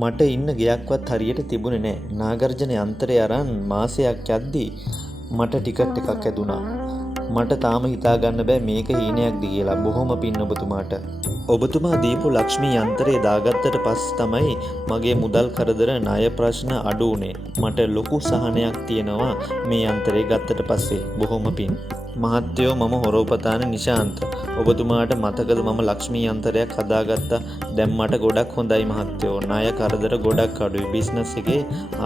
මට ඉන්න ගෙයක්වත් හරියට තිබුණේ නැහැ. නාගර්ජන යන්ත්‍රය අරන් මාසයක් යද්දි මට ටිකට් එකක් ඇදුනා. මට තාම හිතා ගන්න බෑ මේක හීනයක්ද කියලා. බොහොම පින් ඔබතුමාට. ඔබතුමා දීපු ලක්ෂ්මී යන්ත්‍රය දාගත්තට පස්සේ තමයි මගේ මුදල් කරදර ණය ප්‍රශ්න අඩු වුණේ. මට ලොකු සහනයක් තියෙනවා මේ යන්ත්‍රය ගත්තට පස්සේ. බොහොම පින්. මහත්තයෝ මම හොරෝපතාන නිශාන්ත. ඔබතුමාට මතකද මම ලක්ෂ්මී යන්ත්‍රයක් හදාගත්තා. දැන් මට ගොඩක් හොඳයි මහත්තයෝ. ණය කරදර ගොඩක් අඩුයි. බිස්නස් එකේ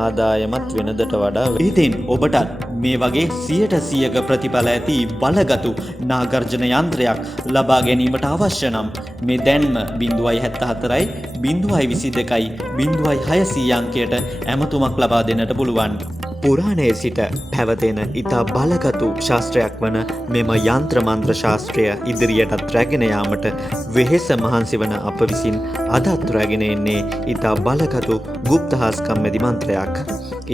ආදායමත් වෙනදට වඩා. ඉතින් ඔබටත් මේ වගේ 100% ප්‍රතිඵල ඇති බලගතු නාගර්ජන යන්ත්‍රයක් ලබා ගැනීමට අවශ්‍ය නම් මේ දැන්ම 074යි 022යි 0600 අංකයට ඇමතුමක් ලබා දෙන්නට පුළුවන්. පුරාණයේ සිට පැවතෙන ඉතා බලගතු ශාස්ත්‍රයක් වන මෙම යන්ත්‍ර මන්ත්‍ර ශාස්ත්‍රය ඉදිරියටත් රැගෙන යාමට වෙහෙස මහන්සි වන අප විසින් අදත් රැගෙන එන්නේ ඉතා බලගතු ගුප්තහාස්කම් මැදි මන්ත්‍රයක්.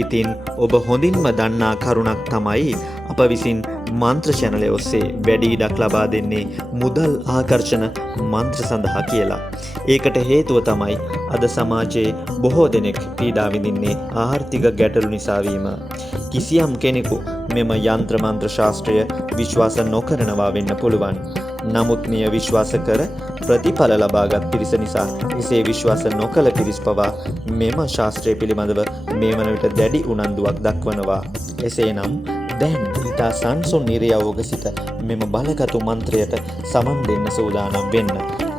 ඉතින් ඔබ හොඳින්ම දන්නා කරුණක් තමයි අප විසින් මන්ත්‍ර channel ඔස්සේ වැඩි ඉඩක් ලබා දෙන්නේ මුදල් ආකර්ෂණ මන්ත්‍ර සඳහා කියලා. ඒකට හේතුව තමයි අද සමාජයේ බොහෝ දෙනෙක් පීඩා විඳින්නේ ආර්ථික ගැටලු නිසා වීම. කිසියම් කෙනෙකු මෙම යන්ත්‍ර මන්ත්‍ර ශාස්ත්‍රය විශ්වාස නොකරනවා වෙන්න පුළුවන්. නමුත් මෙය විශ්වාස කර ප්‍රතිඵල ලබාගත් පිරිස නිසා එසේ විශ්වාස නොකළ පිරිස් පවා මෙම ශාස්ත්‍රය පිළිබඳව මේ වන විට දැඩි උනන්දුවක් දක්වනවා. එසේනම් දැන් ඉතා සංසුන් නිරයවක සිට මෙම බලගතු මන්ත්‍රයට සමන් දෙන්න සූදානම් වෙන්න.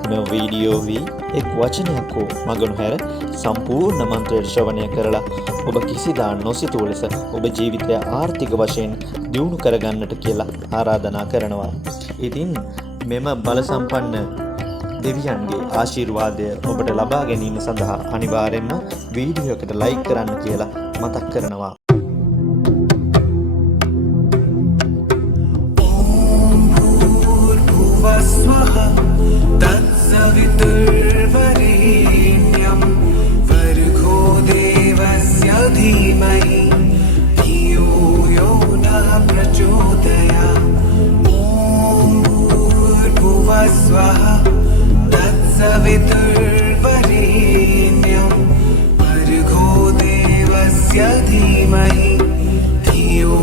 මෙම වීඩියෝවී එක් වචනයක් හෝ මගනු හැර සම්පූර්ණ මන්ත්‍රයට ශ්‍රවණය කරලා ඔබ කිසිදා නොසිතූ ලෙස ඔබ ජීවිතය ආර්ථික වශයෙන් දියුණු කරගන්නට කියලා ආරාධනා කරනවා. ඉතින් මෙම බල සම්පන්න දෙවියන්ගේ ආශිර්වාදය ඔබට ලබා ගැනීම සඳහා අනිවාර්යෙන්ම වීඩියෝ එකට ලයික් කරන්න කියලා මතක් කරනවා. तत्सवितुर्वरेण्यं भर्गो देवस्य धीमहि धियो यो नः प्रचोदयात्। ॐ भूर्भुवः स्वः तत्सवितुर्वरेण्यं भर्गो देवस्य धीमहि धियो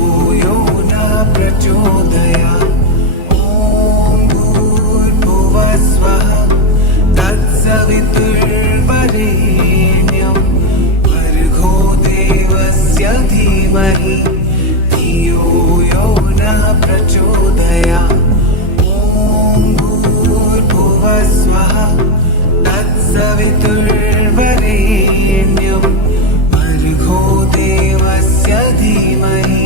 यो नः प्रचोदयात्। तत्सवितुर्वरेण्यं भर्गो देवस्य धीमहि धियो यो नः प्रचोदयात्। ॐ भूर्भुवः स्वः तत्सवितुर्वरेण्यं भर्गो देवस्य धीमहि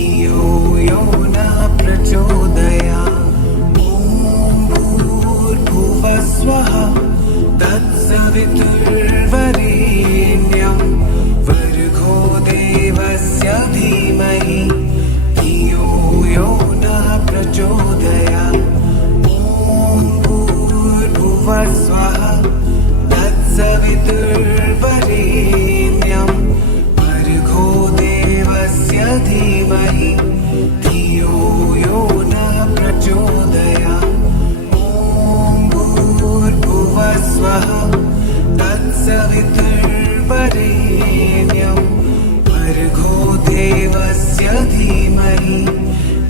धियो यो नः प्रचोदयात्। स्वः तत्सवितुर्वरेण्यं भर्गो देवस्य धीमहि धियो यो नः प्रचोदयात्। ॐ भूर्भुवः स्वः तत्सवितुर्वरेण्यं भर्गो देवस्य धीमहि धियो यो नः प्रचोदयात्। स्वः तत्सवितुर्वरेण्यं भर्गो देवस्य धीमहि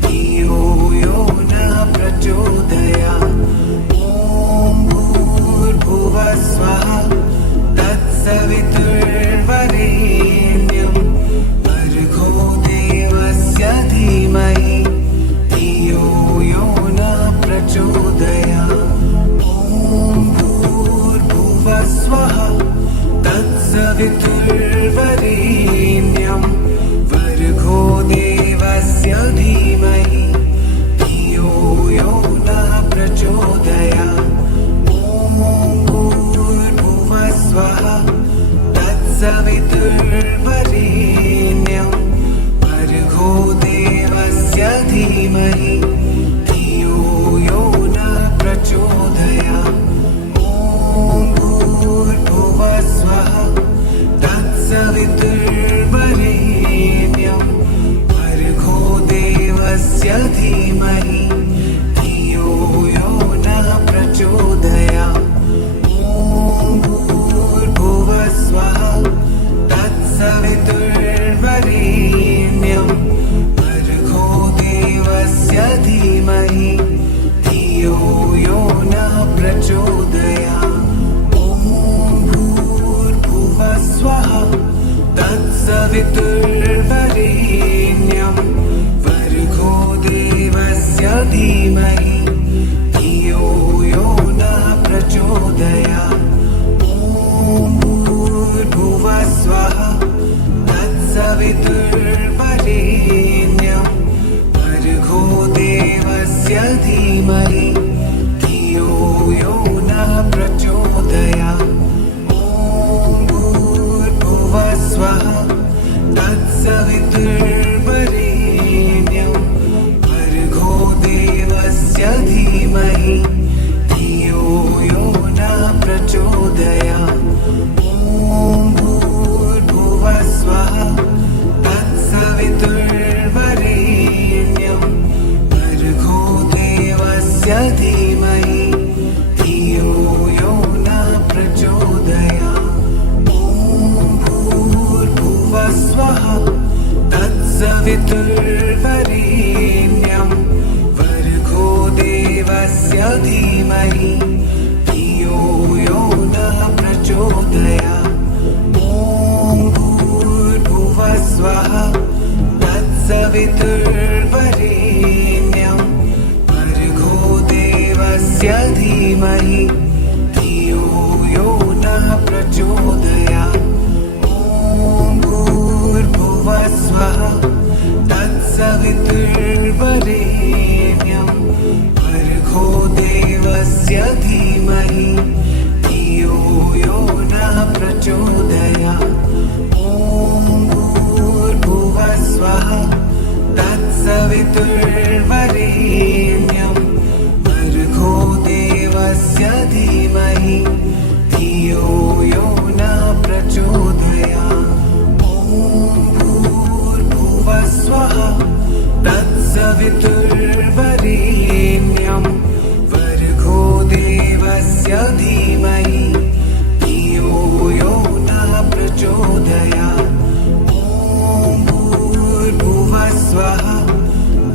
धियो यो नः प्रचोदयात्। ॐ भूर्भुवः स्वः तत्सवितुर्वरेण्यं भर्गो देवस्य धीमहि धियो यो नः प्रचोदयात्। स्वः तत्सवितुर्वरेण्यं भर्गो देवस्य ॐ भूर्भुवस्वः तत्सवितुर्वरेण्यं भर्गो देवस्य धीमहि धियो यो नः प्रचोदयात् ॐ भूर्भुवस्वः तत्सवितुर्वरेण्यं भर्गो देवस्य धीमहि धियो यो नः प्रचोदयात् ॐ भूर्भुवस्वः तत्सवितुर्वरेण्यं भर्गो देवस्य धीमहि धियो यो नः प्रचोदयात् ॐ भूर्भुवस्वः तत्सवितुर्वरेण्यं भर्गो देवस्य धीमहि धियो यो नः प्रचोदयात् ॐ भूर्भुवस्वः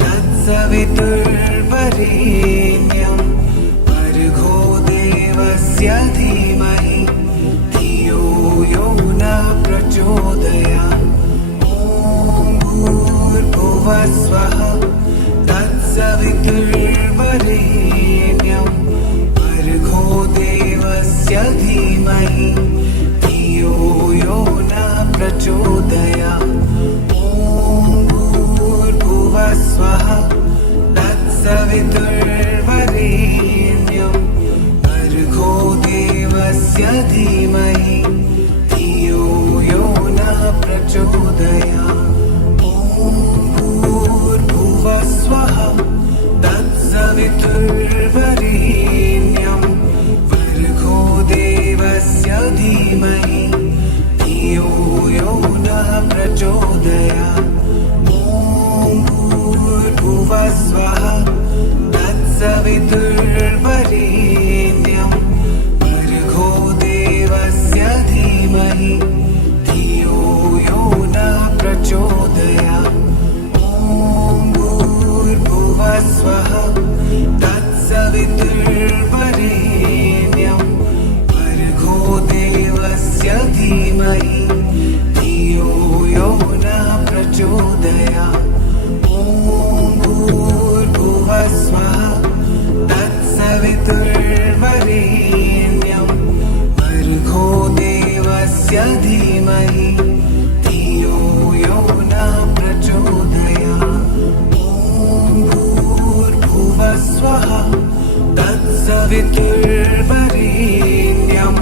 तत्सवितुर्वरेण्यं भर्गो देवस्य धीमहि धियो यो नः प्रचोदयात् ॐ भूर्भुवस्वः तत्सवितुर्वरेण्यं भर्गो देवस्य धीमहि धियो यो नः प्रचोदयात् ॐ भूर्भुवस्वः तत्सवितुर्वरेण्यं भर्गो देवस्य धीमहि धियो यो नः प्रचोदयात् ॐ भूर्भुवस्वः तत्सवितुर्वरेण्यं भर्गो देवस्य धीमहि धियो यो नः प्रचोदयात् ॐ भूर्भुवस्वः तत्सवितुर्वरेण्यं भर्गो देवस्य धीमहि धियो यो नः प्रचोदयात् ॐ भूर्भुवस्वः तत्सवितुर्वरेण्यं भर्गो देवस्य धीमहि धियो यो नः प्रचोदयात् ॐ भूर्भुवस्वः तत्सवितुर्वरेण्यं भर्गो देवस्य धीमहि धियो यो नः प्रचोदयात् ॐ भूर्भुवस्वः तत्सवितुर्वरेण्यं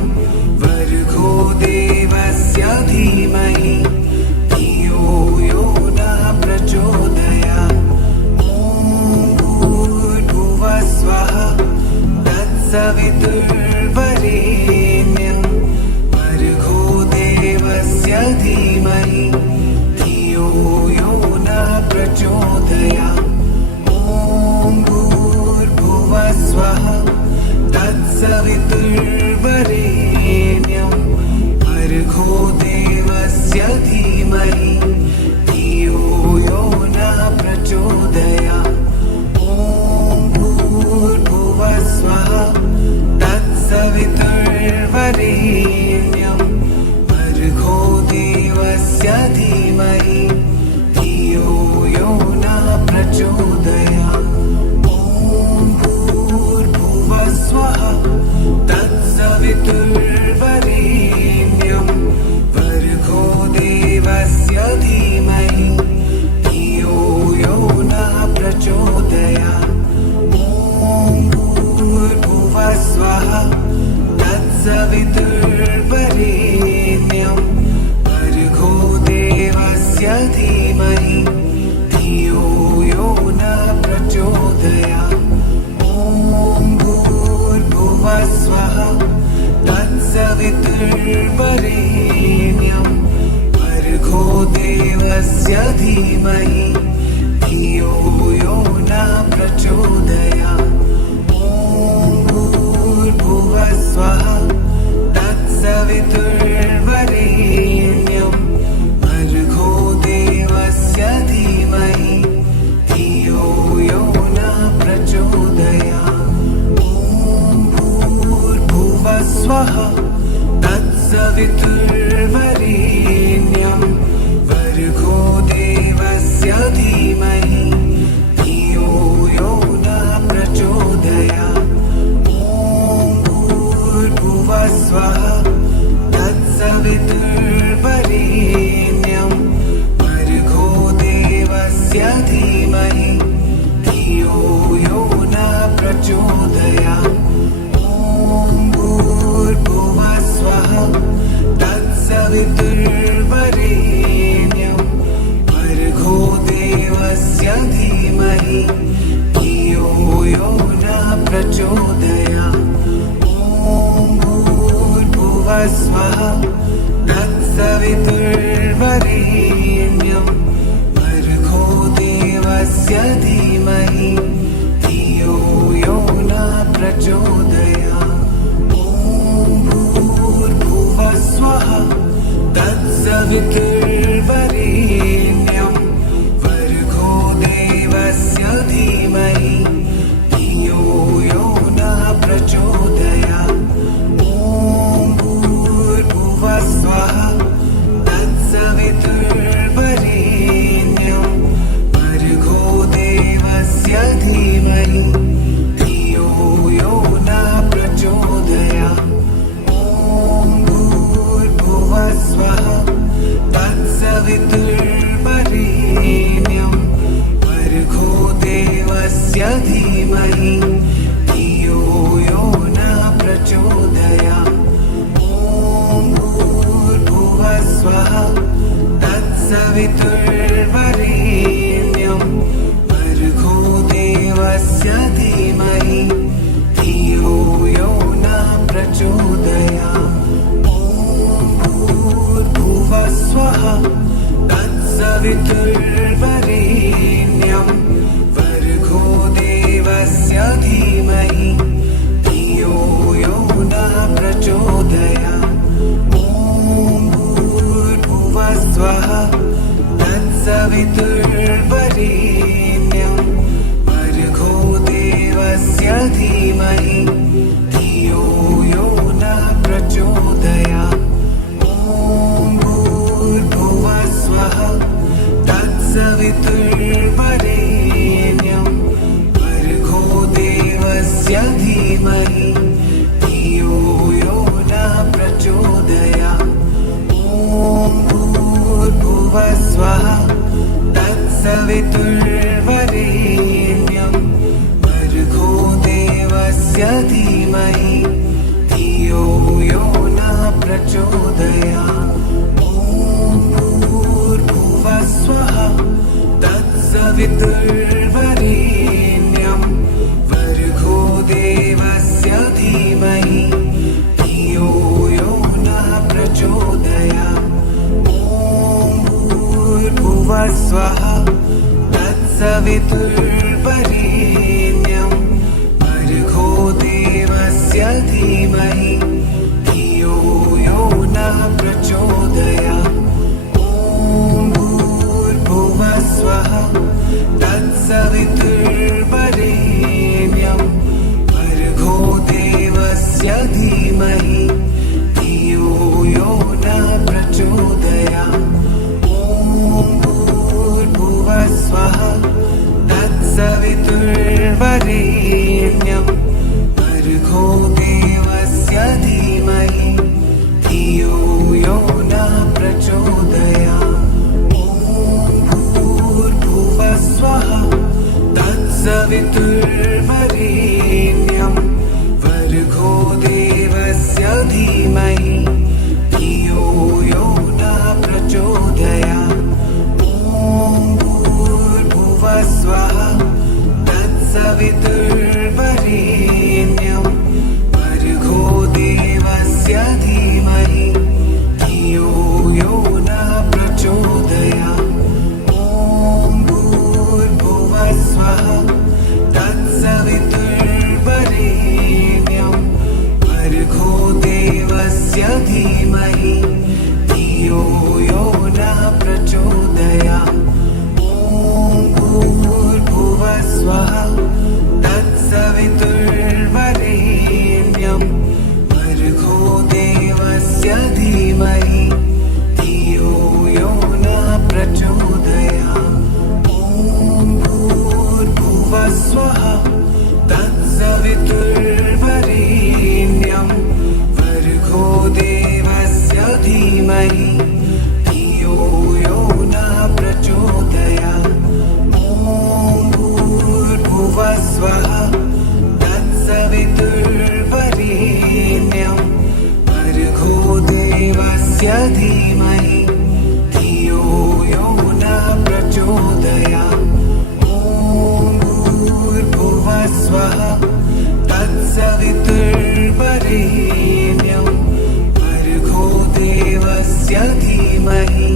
भर्गो देवस्य धीमहि धियो यो नः प्रचोदयात् ॐ भूर्भुवस्वः तत्सवितुर्वरेण्यं भर्गो देवस्य धीमहि धियो यो नः प्रचोदयात् ॐ भूर्भुवस्वः तत्सवितुर्वरेण्यं भर्गो देवस्य धीमहि धियो यो नः प्रचोदयात्। ॐ भूर्भुवः स्वः तत्सवितुर्वरेण्यं भर्गो देवस्य धीमहि धियो यो नः प्रचोदयात्। ॐ भूर्भुवः स्वः तत्सवितुर्वरेण्यं भर्गो देवस्य धीमहि धियो यो नः प्रचोदयात्। ॐ भूर्भुवः स्वः तत्सवितुर्वरेण्यं भर्गो देवस्य धीमहि धियो यो नः प्रचोदयात्। ॐ भूर्भुवः स्वः तत्सवितुर्वरेण्यं भर्गो देवस्य धीमहि धियो यो नः प्रचोदयात्। ॐ भूर्भुवः स्वः तत्सवितुर्वरेण्यं भर्गो देवस्य धीमहि धियो यो नः प्रचोदयात्। ॐ भूर्भुवः स्वः तत्सवितुर्वरेण्यं भर्गो देवस्य धीमहि धियो यो नः प्रचोदयात्। ॐ भूर्भुवः स्वः तत्सवितुर्वरेण्यं भर्गो देवस्य धीमहि धियो यो नः प्रचोदयात्। ॐ भूर्भुवः स्वः तत्सवितुर्वरेण्यं भर्गो देवस्य धीमहि धियो यो नः प्रचोदयात्। ॐ भूर्भुवः स्वः तत्सवितुर्वरेण्यं भर्गो देवस्य धीमहि धियो यो नः प्रचोदयात्। ॐ भूर्भुवः स्वः तत्सवितुर्वरेण्यं भर्गो देवस्य धीमहि धियो यो नः प्रचोदयात्। ॐ भूर्भुवः स्वः तत्सवितुर्वरेण्यं भर्गो देवस्य धीमहि धियो यो नः प्रचोदयात्। ॐ भूर्भुवः स्वः तत्सवितुर्वरेण्यं भर्गो देवस्य धीमहि धियो यो नः प्रचोदयात्। ॐ भूर्भुवः स्वः तत्सवितुर्वरेण्यं भर्गो देवस्य धीमहि धियो यो नः प्रचोदयात्। ॐ भूर्भुवः स्वः तत्सवितुर्वरेण्यं भर्गो देवस्य धीमहि धियो यो नः प्रचोदयात्। ॐ भूर्भुवः स्वः तत्सवितुर्वरेण्यं भर्गो देवस्य धीमहि धियो यो नः धीमहि धियो यो न प्रचोदयात् ॐ भूर्भुवः स्वः तत्सवितुर्वरेण्यं भर्गो देवस्य धीमहि धियो यो न प्रचोदयात् ॐ भूर्भुवः स्वः तत्सवितुर्वरेण्यं भर्गो देवस्य धीमहि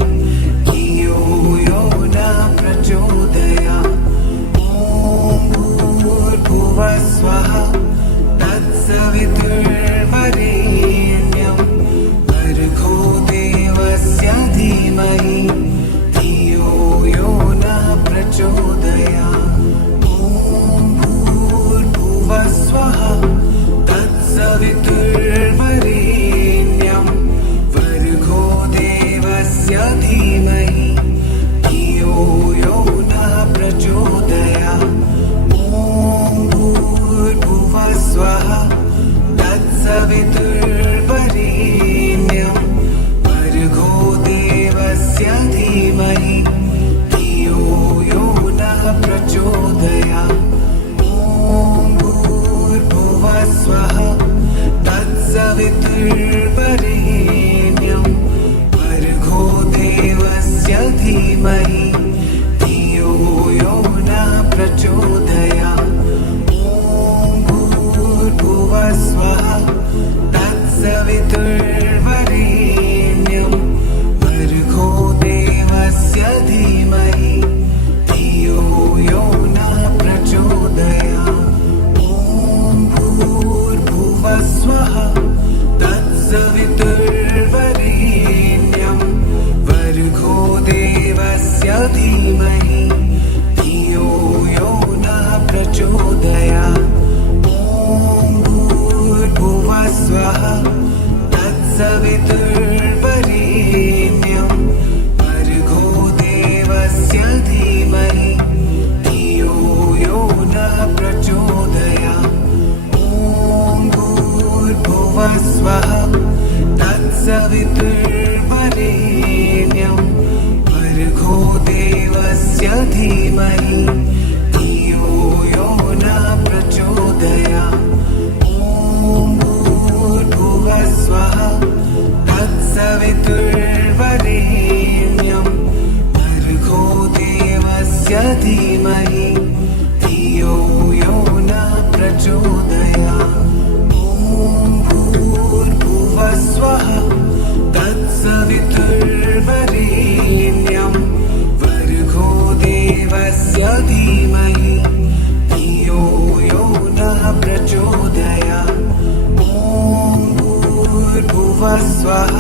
धियो यो न प्रचोदयात् ॐ भूर्भुवः स्वः तत्सवितुर्वरेण्यं भर्गो देवस्य धीमहि धियो यो न प्रचोदयात् ॐ भूर्भुवः स्वः तत्सवितुर्वरेण्यं भर्गो देवस्य धीमहि धियो यो न प्रचोदयात् ॐ भूर्भुवः स्वः तत्सवितुर्वरेण्यं भर्गो देवस्य धीमहि धियो यो न प्रचोदयात् ॐ भूर्भुवः स्वः तत्सवितुर्वरेण्यं भर्गो देवस्य धीमहि धियो यो न प्रचोदयात् ॐ भूर्भुवः स्वः तत्सवितुर्वरेण्यं भर्गो देवस्य धीमहि धियो यो न प्रचोदयात् ॐ भूर्भुवः स्वः तत्सवितुर्वरेण्यं भर्गो देवस्य धीमहि धियो यो न प्रचोदयात् ॐ भूर्भुवः स्वः तत्सवितुर्वरेण्यं भर्गो देवस्य धीमहि धियो यो न प्रचोदयात् ॐ भूर्भुवः स्वः तत्सवितुर्वरेण्यं भर्गो देवस्य धीमहि धियो यो न प्रचोदयात् ॐ भूर्भुवः स्वः तत्सवितुर्वरेण्यं भर्गो देवस्य धीमहि धियो यो न प्रचोदयात् ॐ भूर्भुवः स्वः तत्सवितुर्वरेण्यं भर्गो देवस्य धीमहि धियो यो न प्रचोदयात् ॐ भूर्भुवः स्वः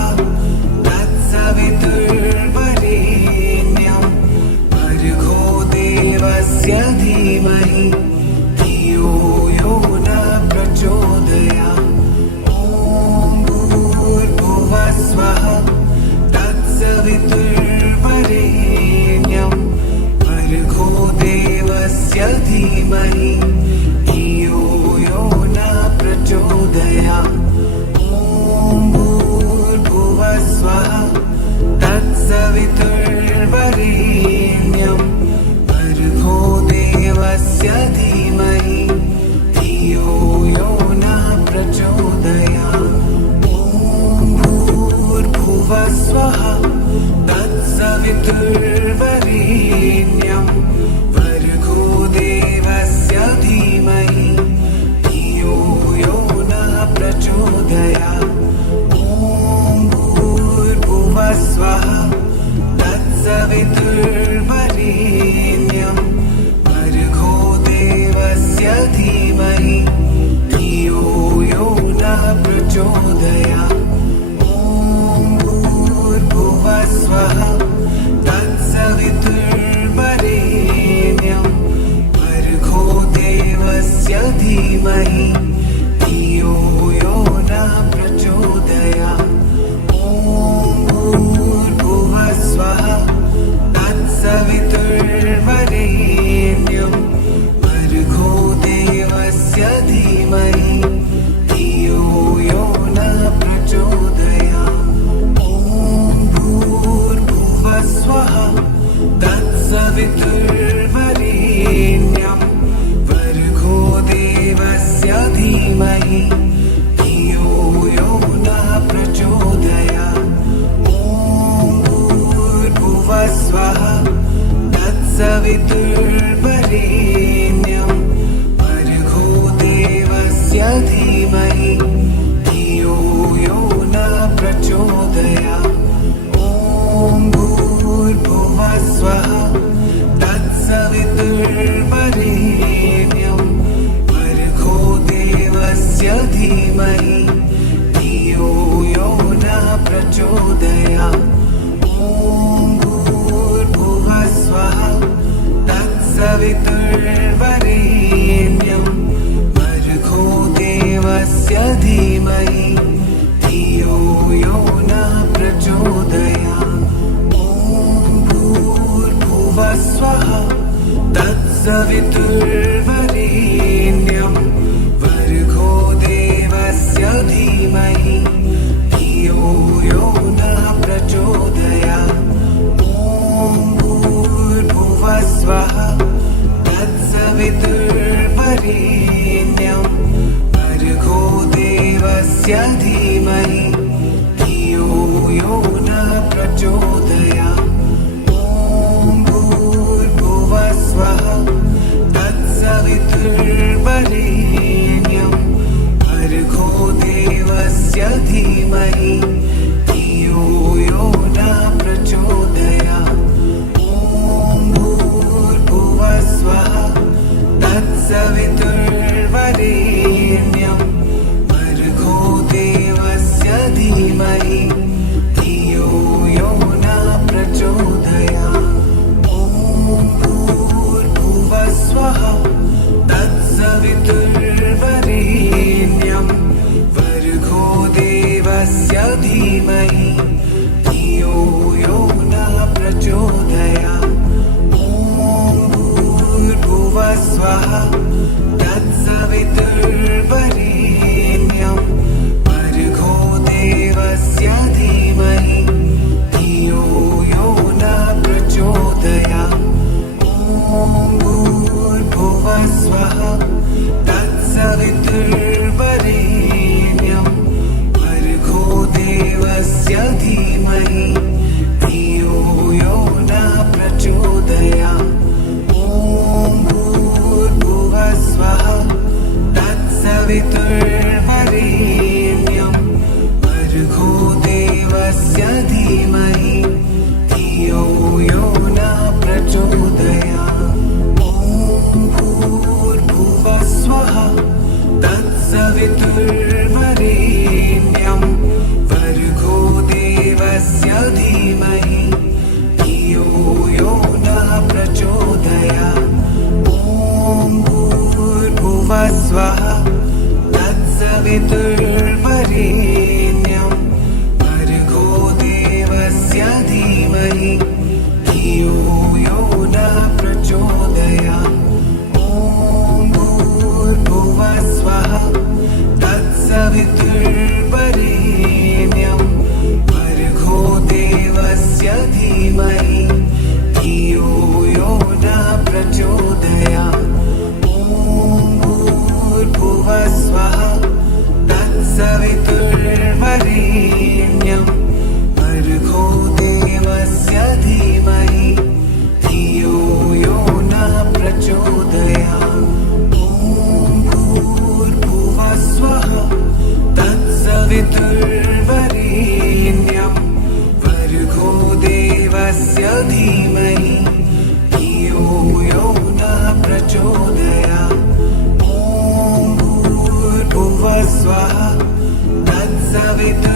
तत्सवितुर्वरेण्यं भर्गो देवस्य धीमहि धियो यो न प्रचोदयात् ॐ भूर्भुवः स्वः तत्सवितुर्वरेण्यं भर्गो देवस्य धीमहि धियो यो न प्रचोदयात् ॐ भूर्भुवः स्वः तत्सवितुर्वरेण्यं भर्गो देवस्य धीमहि धियो यो न प्रचोदयात् ॐ भूर्भुवः स्वः तत्सवितुर्वरेण्यं भर्गो देवस्य धीमहि धियो यो न प्रचोदयात् ॐ भूर्भुवः स्वः तत्सवितुर्वरेण्यं भर्गो देवस्य धीमहि धियो यो न प्रचोदयात् ॐ भूर्भुवः स्वः तत्सवितुर्वरेण्यं भर्गो देवस्य धीमहि धियो यो न प्रचोदयात् ॐ भूर्भुवः स्वः तत्सवितुर्वरेण्यं भर्गो देवस्य धीमहि धियो यो न प्रचोदयात् तत्सवितुर्वरेण्यं भर्गो देवस्य धीमहि धियो यो न प्रचोदयात् ॐ भूर्भुवः स्वः तत्सवितुर्वरेण्यं भर्गो देवस्य धीमहि धियो यो न प्रचोदयात् ॐ भूर्भुवः स्वः तत्सवितुर्वरेण्यं भर्गो देवस्य धीमहि धियो यो न प्रचोदयात् ॐ भूर्भुवः स्वः तत्सवितुर्वरेण्यं भर्गो देवस्य धीमहि धियो यो न प्रचोदयात् ॐ भूर्भुवः स्वः तत्सवितुर्वरेण्यं भर्गो देवस्य धीमहि धियो यो न प्रचोदयात् ॐ भूर्भुवः स्वः तत्सवितुर्वरेण्यं भर्गो देवस्य धीमहि धियो यो न प्रचोदयात् ॐ भूर्भुवः स्वः तत्सवितुर्वरेण्यं भर्गो देवस्य धीमहि धियो यो न प्रचोदयात् ॐ भूर्भुवः स्वः तत्सवितुर्वरेण्यं भर्गो देवस्य धीमहि धियो यो न प्रचोदयात् ॐ भूर्भुवः स्वः तत्सवितुर्वरेण्यं भर्गो देवस्य धीमहि धियो यो न प्रचोदयात् ॐ भूर्भुवः स्वः तत्सवितुर्वरेण्यं भर्गो देवस्य धीमहि धियो यो न प्रचोदयात् ॐ भूर्भुवः स्वः तत्सवितुर्वरेण्यं भर्गो देवस्य धीमहि धियो यो न प्रचोदयात् ॐ भूर्भुवः स्वः तत्सवितुर्वरेण्यं भर्गो देवस्य धीमहि धियो यो न प्रचोदयात् ॐ भूर्भुवः स्वः तत्सवितुर्वरेण्यं भर्गो देवस्य धीमहि धियो यो न प्रचोदयात् ॐ भूर्भुवः स्वः तत्सवितुर्वरेण्यं भर्गो देवस्य धीमहि धियो यो न प्रचोदयात् ॐ भूर्भुवः स्वः तत्सवितुर्वरेण्यं भर्गो देवस्य धीमहि धियो यो न प्रचोदयात् ॐ भूर्भुवः स्वः तत्सवितुर्वरेण्यं भर्गो देवस्य धीमहि धियो यो न प्रचोदयात् ॐ भूर्भुवः स्वः तत्सवितुर्वरेण्यं